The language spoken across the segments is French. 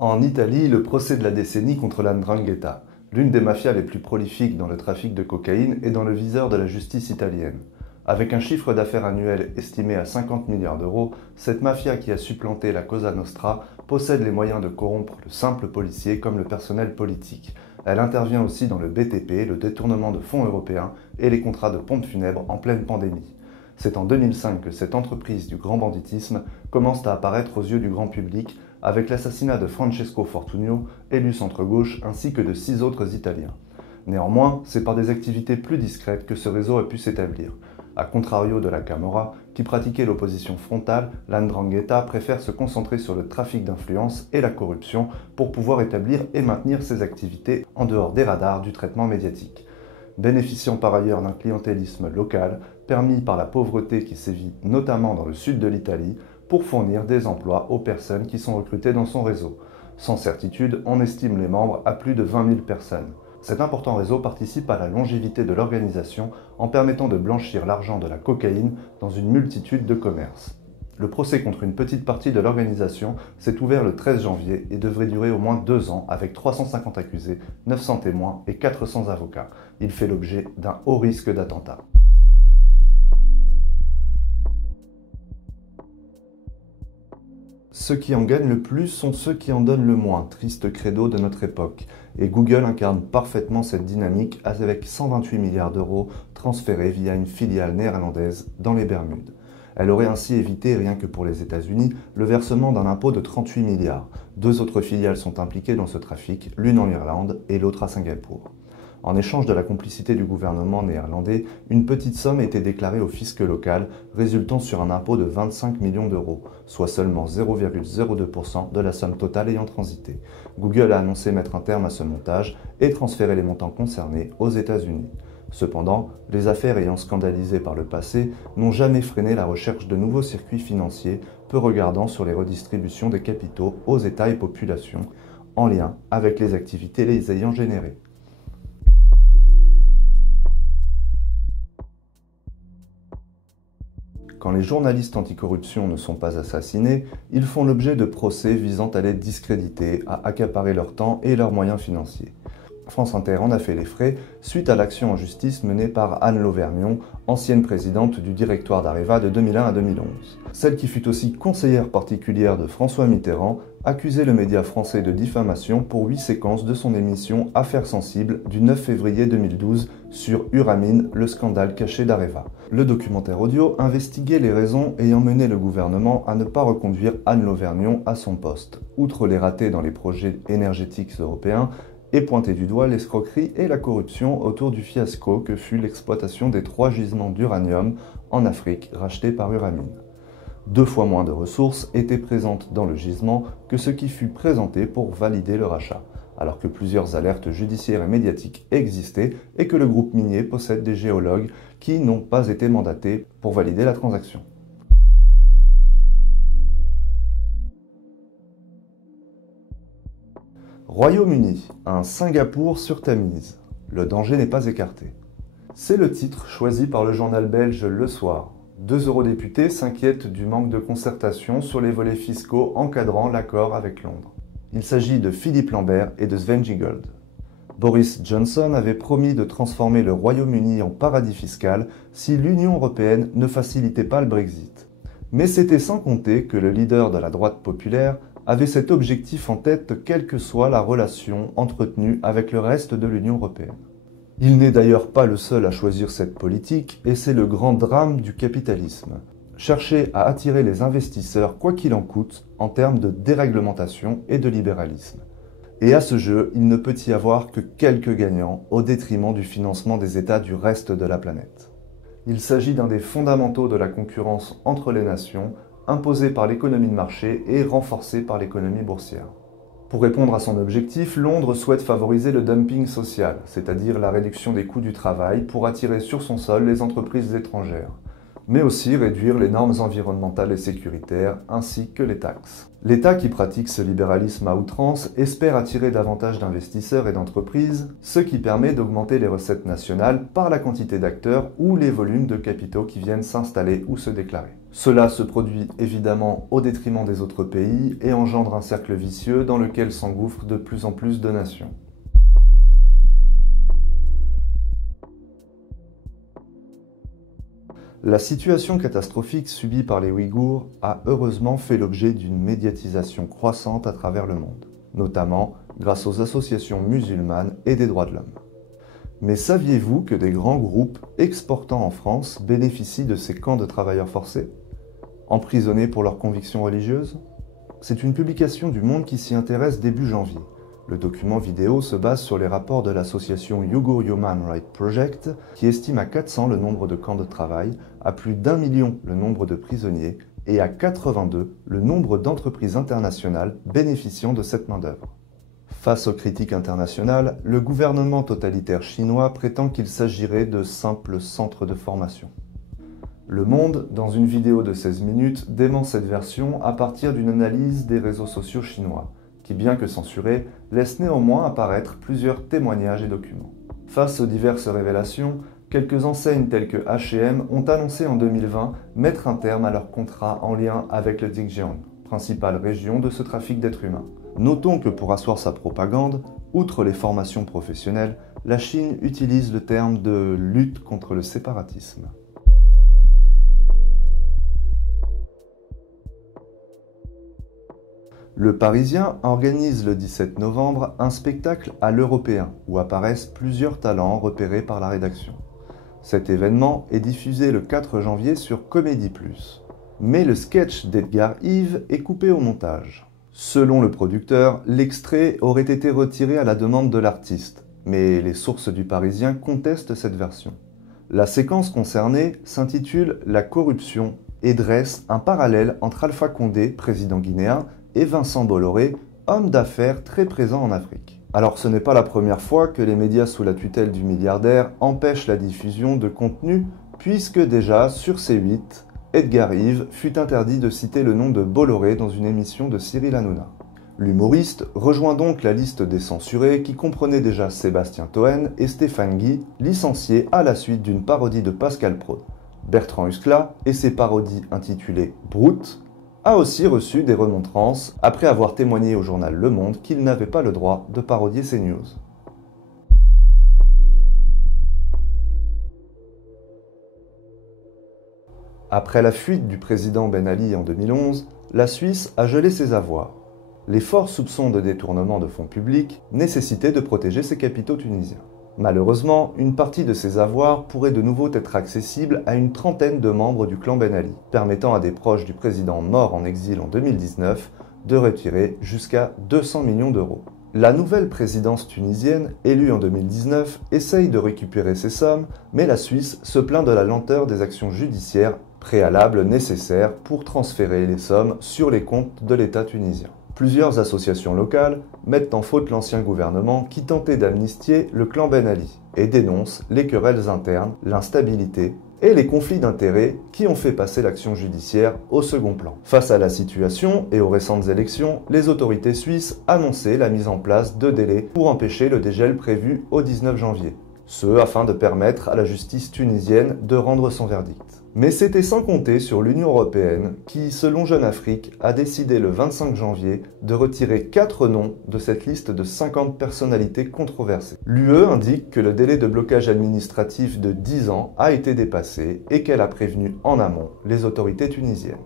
En Italie, le procès de la décennie contre la 'Ndrangheta, l'une des mafias les plus prolifiques dans le trafic de cocaïne, est dans le viseur de la justice italienne. Avec un chiffre d'affaires annuel estimé à 50 milliards d'euros, cette mafia qui a supplanté la Cosa Nostra possède les moyens de corrompre le simple policier comme le personnel politique. Elle intervient aussi dans le BTP, le détournement de fonds européens et les contrats de pompes funèbres en pleine pandémie. C'est en 2005 que cette entreprise du grand banditisme commence à apparaître aux yeux du grand public avec l'assassinat de Francesco Fortunio, élu centre-gauche, ainsi que de 6 autres Italiens. Néanmoins, c'est par des activités plus discrètes que ce réseau a pu s'établir. A contrario de la Camorra, qui pratiquait l'opposition frontale, la 'Ndrangheta préfère se concentrer sur le trafic d'influence et la corruption pour pouvoir établir et maintenir ses activités en dehors des radars du traitement médiatique. Bénéficiant par ailleurs d'un clientélisme local, permis par la pauvreté qui sévit notamment dans le sud de l'Italie, pour fournir des emplois aux personnes qui sont recrutées dans son réseau. Sans certitude, on estime les membres à plus de 20 000 personnes. Cet important réseau participe à la longévité de l'organisation en permettant de blanchir l'argent de la cocaïne dans une multitude de commerces. Le procès contre une petite partie de l'organisation s'est ouvert le 13 janvier et devrait durer au moins 2 ans avec 350 accusés, 900 témoins et 400 avocats. Il fait l'objet d'un haut risque d'attentat. Ceux qui en gagnent le plus sont ceux qui en donnent le moins, triste credo de notre époque. Et Google incarne parfaitement cette dynamique avec 128 milliards d'euros transférés via une filiale néerlandaise dans les Bermudes. Elle aurait ainsi évité, rien que pour les États-Unis, le versement d'un impôt de 38 milliards. 2 autres filiales sont impliquées dans ce trafic, l'une en Irlande et l'autre à Singapour. En échange de la complicité du gouvernement néerlandais, une petite somme était déclarée au fisc local, résultant sur un impôt de 25 millions d'euros, soit seulement 0,02% de la somme totale ayant transité. Google a annoncé mettre un terme à ce montage et transférer les montants concernés aux États-Unis. Cependant, les affaires ayant scandalisé par le passé n'ont jamais freiné la recherche de nouveaux circuits financiers, peu regardant sur les redistributions des capitaux aux États et populations, en lien avec les activités les ayant générées. Quand les journalistes anticorruption ne sont pas assassinés, ils font l'objet de procès visant à les discréditer, à accaparer leur temps et leurs moyens financiers. France Inter en a fait les frais suite à l'action en justice menée par Anne Lauvergnon, ancienne présidente du directoire d'Areva de 2001 à 2011. Celle qui fut aussi conseillère particulière de François Mitterrand accusait le média français de diffamation pour 8 séquences de son émission Affaires sensibles du 9 février 2012 sur Uramine, le scandale caché d'Areva. Le documentaire audio investiguait les raisons ayant mené le gouvernement à ne pas reconduire Anne Lauvergnon à son poste. Outre les ratés dans les projets énergétiques européens, et pointer du doigt l'escroquerie et la corruption autour du fiasco que fut l'exploitation des 3 gisements d'uranium en Afrique rachetés par Uramine. 2 fois moins de ressources étaient présentes dans le gisement que ce qui fut présenté pour valider le rachat, alors que plusieurs alertes judiciaires et médiatiques existaient et que le groupe minier possède des géologues qui n'ont pas été mandatés pour valider la transaction. Royaume-Uni, un Singapour sur Tamise. Le danger n'est pas écarté. C'est le titre choisi par le journal belge Le Soir. 2 eurodéputés s'inquiètent du manque de concertation sur les volets fiscaux encadrant l'accord avec Londres. Il s'agit de Philippe Lambert et de Sven Giegold. Boris Johnson avait promis de transformer le Royaume-Uni en paradis fiscal si l'Union européenne ne facilitait pas le Brexit. Mais c'était sans compter que le leader de la droite populaire avait cet objectif en tête quelle que soit la relation entretenue avec le reste de l'Union européenne. Il n'est d'ailleurs pas le seul à choisir cette politique et c'est le grand drame du capitalisme. Chercher à attirer les investisseurs quoi qu'il en coûte en termes de déréglementation et de libéralisme. Et à ce jeu, il ne peut y avoir que quelques gagnants au détriment du financement des États du reste de la planète. Il s'agit d'un des fondamentaux de la concurrence entre les nations, imposé par l'économie de marché et renforcé par l'économie boursière. Pour répondre à son objectif, Londres souhaite favoriser le dumping social, c'est-à-dire la réduction des coûts du travail pour attirer sur son sol les entreprises étrangères. mais aussi réduire les normes environnementales et sécuritaires, ainsi que les taxes. L'État qui pratique ce libéralisme à outrance espère attirer davantage d'investisseurs et d'entreprises, ce qui permet d'augmenter les recettes nationales par la quantité d'acteurs ou les volumes de capitaux qui viennent s'installer ou se déclarer. Cela se produit évidemment au détriment des autres pays et engendre un cercle vicieux dans lequel s'engouffrent de plus en plus de nations. La situation catastrophique subie par les Ouïghours a heureusement fait l'objet d'une médiatisation croissante à travers le monde, notamment grâce aux associations musulmanes et des droits de l'homme. Mais saviez-vous que des grands groupes exportant en France bénéficient de ces camps de travailleurs forcés, emprisonnés pour leurs convictions religieuses? C'est une publication du Monde qui s'y intéresse début janvier. Le document vidéo se base sur les rapports de l'association Uyghur Human Rights Project qui estime à 400 le nombre de camps de travail, à plus d'1 million le nombre de prisonniers et à 82 le nombre d'entreprises internationales bénéficiant de cette main-d'œuvre. Face aux critiques internationales, le gouvernement totalitaire chinois prétend qu'il s'agirait de simples centres de formation. Le Monde, dans une vidéo de 16 minutes, dément cette version à partir d'une analyse des réseaux sociaux chinois, qui, bien que censurés, laisse néanmoins apparaître plusieurs témoignages et documents. Face aux diverses révélations, quelques enseignes telles que H&M ont annoncé en 2020 mettre un terme à leur contrat en lien avec le Xinjiang, principale région de ce trafic d'êtres humains. Notons que pour asseoir sa propagande, outre les formations professionnelles, la Chine utilise le terme de lutte contre le séparatisme. Le Parisien organise le 17 novembre un spectacle à l'Européen où apparaissent plusieurs talents repérés par la rédaction. Cet événement est diffusé le 4 janvier sur Comédie Plus. Mais le sketch d'Edgar Yves est coupé au montage. Selon le producteur, l'extrait aurait été retiré à la demande de l'artiste, mais les sources du Parisien contestent cette version. La séquence concernée s'intitule « La corruption » et dresse un parallèle entre Alpha Condé, président guinéen, et Vincent Bolloré, homme d'affaires très présent en Afrique. Alors ce n'est pas la première fois que les médias sous la tutelle du milliardaire empêchent la diffusion de contenu, puisque déjà sur C8, Edgar Yves fut interdit de citer le nom de Bolloré dans une émission de Cyril Hanouna. L'humoriste rejoint donc la liste des censurés qui comprenait déjà Sébastien Toen et Stéphane Guy, licenciés à la suite d'une parodie de Pascal Praud. Bertrand Huskla et ses parodies intitulées « Brute » a aussi reçu des remontrances après avoir témoigné au journal Le Monde qu'il n'avait pas le droit de parodier CNews. Après la fuite du président Ben Ali en 2011, la Suisse a gelé ses avoirs. Les forts soupçons de détournement de fonds publics nécessitaient de protéger ses capitaux tunisiens. Malheureusement, une partie de ces avoirs pourrait de nouveau être accessible à une trentaine de membres du clan Ben Ali, permettant à des proches du président mort en exil en 2019 de retirer jusqu'à 200 millions d'euros. La nouvelle présidence tunisienne, élue en 2019, essaye de récupérer ces sommes, mais la Suisse se plaint de la lenteur des actions judiciaires préalables nécessaires pour transférer les sommes sur les comptes de l'État tunisien. Plusieurs associations locales mettent en faute l'ancien gouvernement qui tentait d'amnistier le clan Ben Ali et dénoncent les querelles internes, l'instabilité et les conflits d'intérêts qui ont fait passer l'action judiciaire au second plan. Face à la situation et aux récentes élections, les autorités suisses annonçaient la mise en place de délais pour empêcher le dégel prévu au 19 janvier. Ce afin de permettre à la justice tunisienne de rendre son verdict. Mais c'était sans compter sur l'Union européenne qui, selon Jeune Afrique, a décidé le 25 janvier de retirer 4 noms de cette liste de 50 personnalités controversées. L'UE indique que le délai de blocage administratif de 10 ans a été dépassé et qu'elle a prévenu en amont les autorités tunisiennes.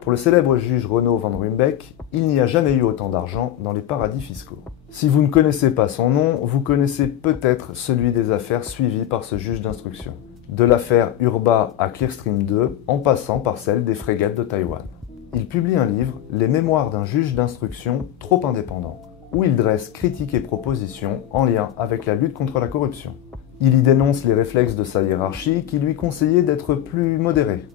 Pour le célèbre juge Renaud Van Ruymbeck, il n'y a jamais eu autant d'argent dans les paradis fiscaux. Si vous ne connaissez pas son nom, vous connaissez peut-être celui des affaires suivies par ce juge d'instruction. De l'affaire Urba à Clearstream 2, en passant par celle des frégates de Taïwan. Il publie un livre, Les mémoires d'un juge d'instruction trop indépendant, où il dresse critiques et propositions en lien avec la lutte contre la corruption. Il y dénonce les réflexes de sa hiérarchie qui lui conseillaient d'être plus modéré.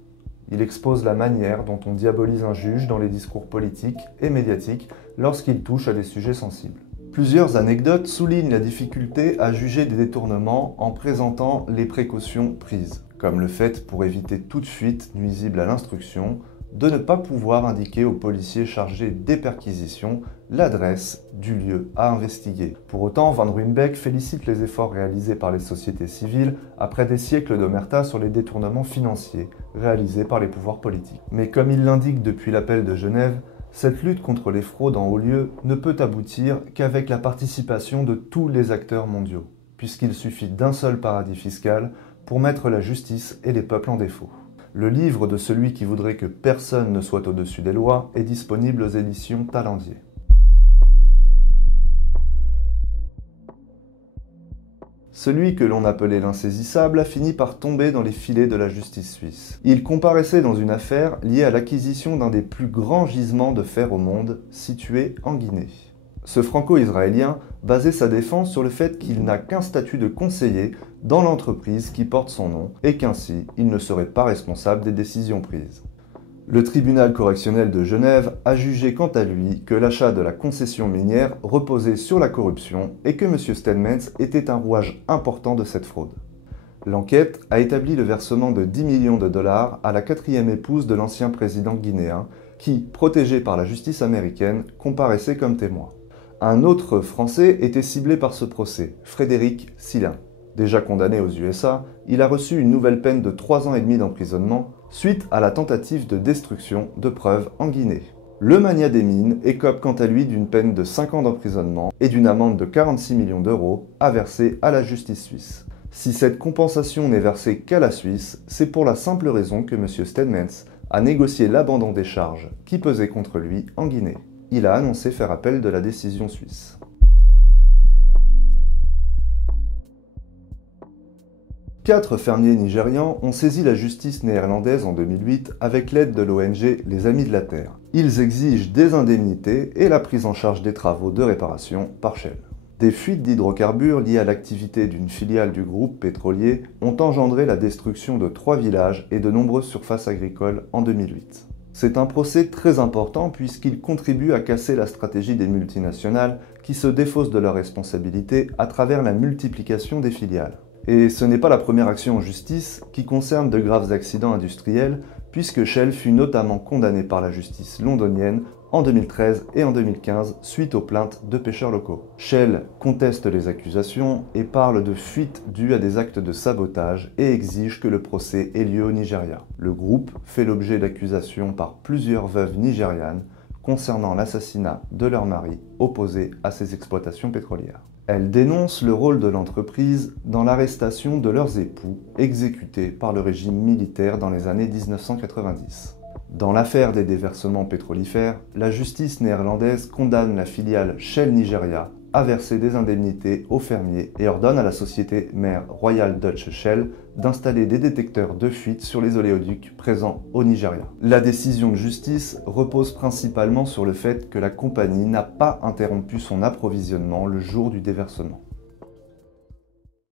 Il expose la manière dont on diabolise un juge dans les discours politiques et médiatiques lorsqu'il touche à des sujets sensibles. Plusieurs anecdotes soulignent la difficulté à juger des détournements en présentant les précautions prises, comme le fait, pour éviter toute fuite nuisible à l'instruction, de ne pas pouvoir indiquer aux policiers chargés des perquisitions l'adresse du lieu à investiguer. Pour autant, Van Ruymbeck félicite les efforts réalisés par les sociétés civiles après des siècles d'omerta sur les détournements financiers réalisés par les pouvoirs politiques. Mais comme il l'indique depuis l'appel de Genève, cette lutte contre les fraudes en haut lieu ne peut aboutir qu'avec la participation de tous les acteurs mondiaux, puisqu'il suffit d'un seul paradis fiscal pour mettre la justice et les peuples en défaut. Le livre de celui qui voudrait que personne ne soit au-dessus des lois est disponible aux éditions Talendier. Celui que l'on appelait l'insaisissable a fini par tomber dans les filets de la justice suisse. Il comparaissait dans une affaire liée à l'acquisition d'un des plus grands gisements de fer au monde, situé en Guinée. Ce franco-israélien basait sa défense sur le fait qu'il n'a qu'un statut de conseiller dans l'entreprise qui porte son nom et qu'ainsi il ne serait pas responsable des décisions prises. Le tribunal correctionnel de Genève a jugé quant à lui que l'achat de la concession minière reposait sur la corruption et que M. Steinmetz était un rouage important de cette fraude. L'enquête a établi le versement de 10 millions de dollars à la quatrième épouse de l'ancien président guinéen qui, protégé par la justice américaine, comparaissait comme témoin. Un autre Français était ciblé par ce procès, Frédéric Silin. Déjà condamné aux USA, il a reçu une nouvelle peine de 3 ans et demi d'emprisonnement suite à la tentative de destruction de preuves en Guinée. Le magnat des mines écope quant à lui d'une peine de 5 ans d'emprisonnement et d'une amende de 46 millions d'euros à verser à la justice suisse. Si cette compensation n'est versée qu'à la Suisse, c'est pour la simple raison que M. Steinmetz a négocié l'abandon des charges qui pesaient contre lui en Guinée. Il a annoncé faire appel de la décision suisse. 4 fermiers nigérians ont saisi la justice néerlandaise en 2008 avec l'aide de l'ONG Les Amis de la Terre. Ils exigent des indemnités et la prise en charge des travaux de réparation par Shell. Des fuites d'hydrocarbures liées à l'activité d'une filiale du groupe pétrolier ont engendré la destruction de 3 villages et de nombreuses surfaces agricoles en 2008. C'est un procès très important puisqu'il contribue à casser la stratégie des multinationales qui se défaussent de leurs responsabilités à travers la multiplication des filiales. Et ce n'est pas la première action en justice qui concerne de graves accidents industriels puisque Shell fut notamment condamné par la justice londonienne en 2013 et en 2015 suite aux plaintes de pêcheurs locaux. Shell conteste les accusations et parle de fuites dues à des actes de sabotage et exige que le procès ait lieu au Nigeria. Le groupe fait l'objet d'accusations par plusieurs veuves nigérianes concernant l'assassinat de leur mari opposé à ces exploitations pétrolières. Elles dénoncent le rôle de l'entreprise dans l'arrestation de leurs époux exécutés par le régime militaire dans les années 1990. Dans l'affaire des déversements pétrolifères, la justice néerlandaise condamne la filiale Shell Nigeria à verser des indemnités aux fermiers et ordonne à la société mère Royal Dutch Shell d'installer des détecteurs de fuite sur les oléoducs présents au Nigeria. La décision de justice repose principalement sur le fait que la compagnie n'a pas interrompu son approvisionnement le jour du déversement.